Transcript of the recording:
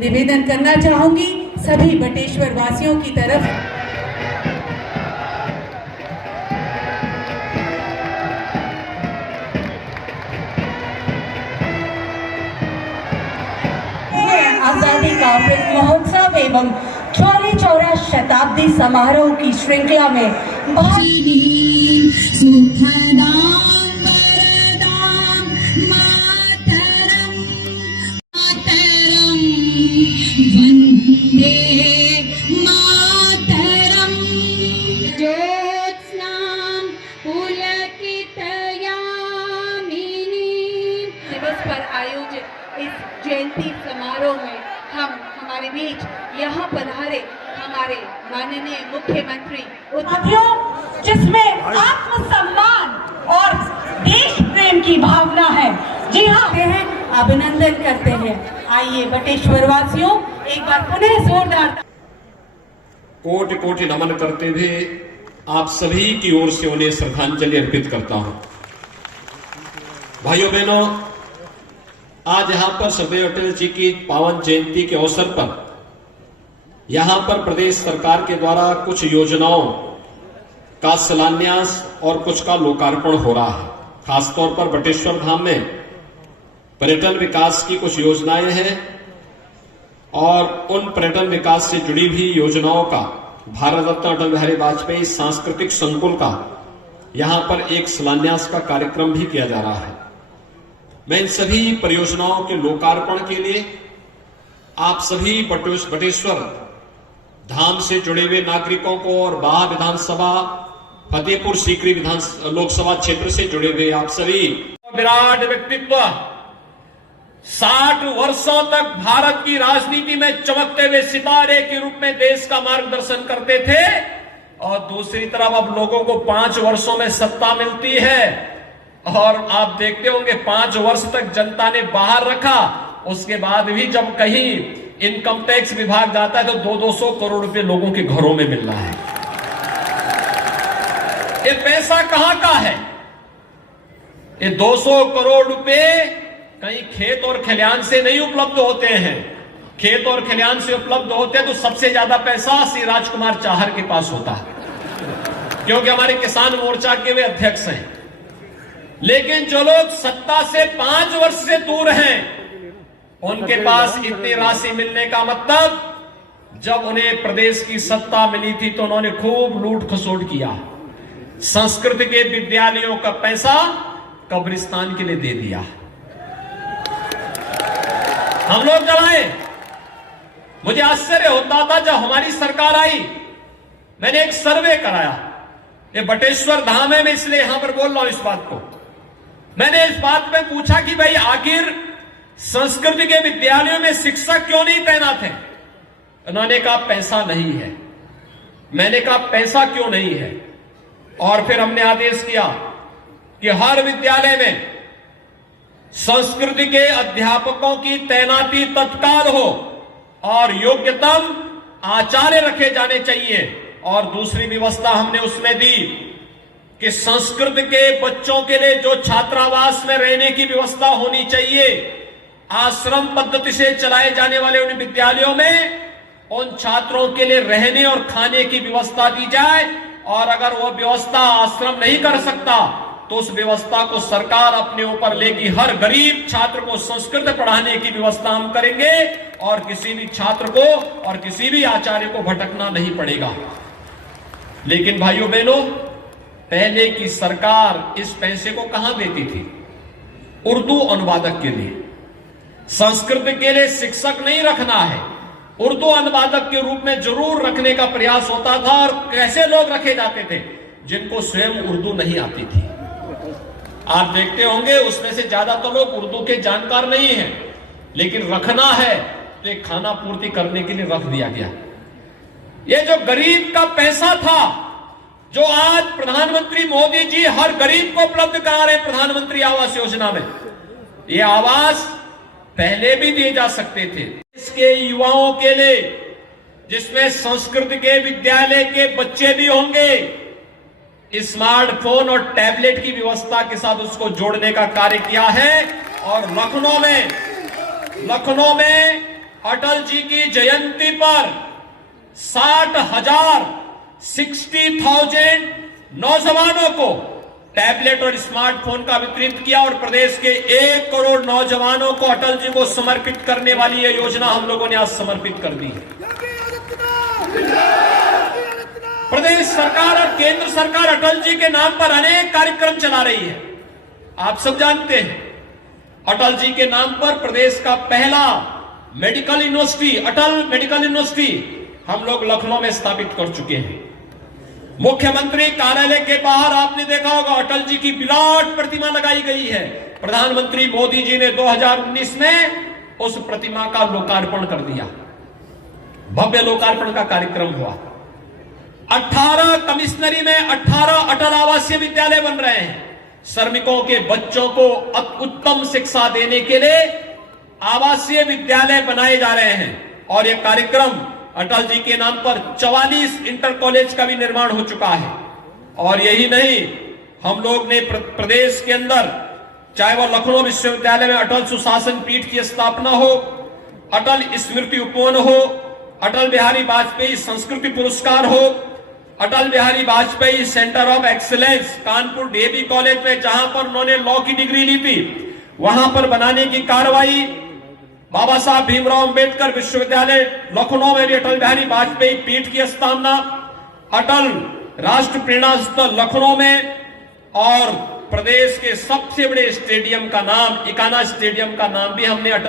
निवेदन करना चाहूंगी सभी बटेश्वर वासियों की तरफ। आजादी का अमृत महोत्सव एवं चौरी चौरा शताब्दी समारोह की श्रृंखला में दिवस पर आयोजित इस जयंती समारोह में हमारे बीच यहाँ पधारे हमारे माननीय मुख्यमंत्री जिसमें आत्मसम्मान और देश प्रेम की भावना है। जी हाँ, अभिनंदन करते हैं। आइए बटेश्वर वासियों एक बार पुनः जोरदार कोटि कोटि नमन करते हुए आप सभी की ओर से उन्हें श्रद्धांजलि अर्पित करता हूं। भाइयों बहनों, आज यहां पर सरदार अटल जी की पावन जयंती के अवसर पर यहां पर प्रदेश सरकार के द्वारा कुछ योजनाओं का शिलान्यास और कुछ का लोकार्पण हो रहा है। खासतौर पर बटेश्वर धाम में पर्यटन विकास की कुछ योजनाएं हैं और उन पर्यटन विकास से जुड़ी भी योजनाओं का भारत रत्न अटल बिहारी वाजपेयी सांस्कृतिक संकुल का यहां पर एक शिलान्यास का कार्यक्रम भी किया जा रहा है। मैं इन सभी परियोजनाओं के लोकार्पण के लिए आप सभी बटेश्वर धाम से जुड़े हुए नागरिकों को और बाह विधानसभा फतेहपुर सीकरी लोकसभा क्षेत्र से जुड़े हुए आप सभी विराट व्यक्तित्व 60 वर्षों तक भारत की राजनीति में चमकते हुए सितारे के रूप में देश का मार्गदर्शन करते थे और दूसरी तरफ अब लोगों को 5 वर्षों में सत्ता मिलती है और आप देखते होंगे 5 वर्ष तक जनता ने बाहर रखा, उसके बाद भी जब कहीं इनकम टैक्स विभाग जाता है तो 200 करोड़ रुपए लोगों के घरों में मिल रहा है। ये पैसा कहां का है? ये 200 करोड़ रुपए कहीं खेत और खलिहान से नहीं उपलब्ध होते हैं। खेत और खलिहान से उपलब्ध होते हैं तो सबसे ज्यादा पैसा श्री राजकुमार चाहर के पास होता है, क्योंकि हमारे किसान मोर्चा के वे अध्यक्ष हैं। लेकिन जो लोग सत्ता से 5 वर्ष से दूर हैं, उनके पास इतनी राशि मिलने का मतलब, जब उन्हें प्रदेश की सत्ता मिली थी तो उन्होंने खूब लूट खसोट किया, संस्कृत के विद्यालयों का पैसा कब्रिस्तान के लिए दे दिया। हम लोग जब आए मुझे आश्चर्य होता था, जब हमारी सरकार आई मैंने एक सर्वे कराया, ये बटेश्वर धाम है, मैं इसलिए यहां पर बोल रहा हूं इस बात को। मैंने इस बात में पूछा कि भाई आखिर संस्कृत के विद्यालयों में शिक्षक क्यों नहीं तैनात हैं? उन्होंने कहा पैसा नहीं है। मैंने कहा पैसा क्यों नहीं है? और फिर हमने आदेश किया कि हर विद्यालय में संस्कृत के अध्यापकों की तैनाती तत्काल हो और योग्यतम आचार्य रखे जाने चाहिए। और दूसरी व्यवस्था हमने उसमें दी कि संस्कृत के बच्चों के लिए जो छात्रावास में रहने की व्यवस्था होनी चाहिए, आश्रम पद्धति से चलाए जाने वाले उन विद्यालयों में उन छात्रों के लिए रहने और खाने की व्यवस्था दी जाए। और अगर वो व्यवस्था आश्रम नहीं कर सकता तो उस व्यवस्था को सरकार अपने ऊपर लेगी। हर गरीब छात्र को संस्कृत पढ़ाने की व्यवस्था हम करेंगे और किसी भी छात्र को और किसी भी आचार्य को भटकना नहीं पड़ेगा। लेकिन भाइयों बहनों, पहले की सरकार इस पैसे को कहां देती थी? उर्दू अनुवादक के लिए। संस्कृत के लिए शिक्षक नहीं रखना है, उर्दू अनुवादक के रूप में जरूर रखने का प्रयास होता था। और कैसे लोग रखे जाते थे? जिनको स्वयं उर्दू नहीं आती थी। आप देखते होंगे उसमें से ज्यादा तो लोग उर्दू के जानकार नहीं हैं, लेकिन रखना है तो एक खाना पूर्ति करने के लिए रख दिया गया। ये जो गरीब का पैसा था, जो आज प्रधानमंत्री मोदी जी हर गरीब को उपलब्ध करा रहे प्रधानमंत्री आवास योजना में, ये आवास पहले भी दिए जा सकते थे। इसके युवाओं के लिए, जिसमें संस्कृत के विद्यालय के बच्चे भी होंगे, स्मार्टफोन और टैबलेट की व्यवस्था के साथ उसको जोड़ने का कार्य किया है। और लखनऊ में अटल जी की जयंती पर 60,000 नौजवानों को टैबलेट और स्मार्टफोन का वितरित किया और प्रदेश के 1 करोड़ नौजवानों को अटल जी को समर्पित करने वाली यह योजना हम लोगों ने आज समर्पित कर दी है। प्रदेश सरकार और केंद्र सरकार अटल जी के नाम पर अनेक कार्यक्रम चला रही है। आप सब जानते हैं, अटल जी के नाम पर प्रदेश का पहला मेडिकल यूनिवर्सिटी, अटल मेडिकल यूनिवर्सिटी हम लोग लखनऊ में स्थापित कर चुके हैं। मुख्यमंत्री कार्यालय के बाहर आपने देखा होगा अटल जी की विराट प्रतिमा लगाई गई है। प्रधानमंत्री मोदी जी ने 2019 में उस प्रतिमा का लोकार्पण कर दिया। भव्य लोकार्पण का कार्यक्रम हुआ। 18 कमिश्नरी में 18 अटल आवासीय विद्यालय बन रहे हैं। श्रमिकों के बच्चों को उत्तम शिक्षा देने के लिए आवासीय विद्यालय बनाए जा रहे हैं और यह कार्यक्रम अटल जी के नाम पर 44 इंटर कॉलेज का भी निर्माण हो चुका है। और यही नहीं, हम लोग ने प्रदेश के अंदर चाहे वह लखनऊ विश्वविद्यालय में अटल सुशासन पीठ की स्थापना हो, अटल स्मृति उपवन हो, अटल बिहारी वाजपेयी संस्कृति पुरस्कार हो, Atal Bihari Vajpayee centre of excellence Kanpur DAV college में जहां पर उन्होंने लॉ की डिग्री ली थी, वहां पर बनाने की कार्रवाई, बाबा साहब भीमराव अंबेडकर विश्वविद्यालय लखनऊ में भी अटल बिहारी वाजपेयी पीठ की स्थापना, अटल राष्ट्र प्रेरणा स्थल लखनऊ में और प्रदेश के सबसे बड़े स्टेडियम का नाम, इकाना स्टेडियम का नाम भी हमने अटल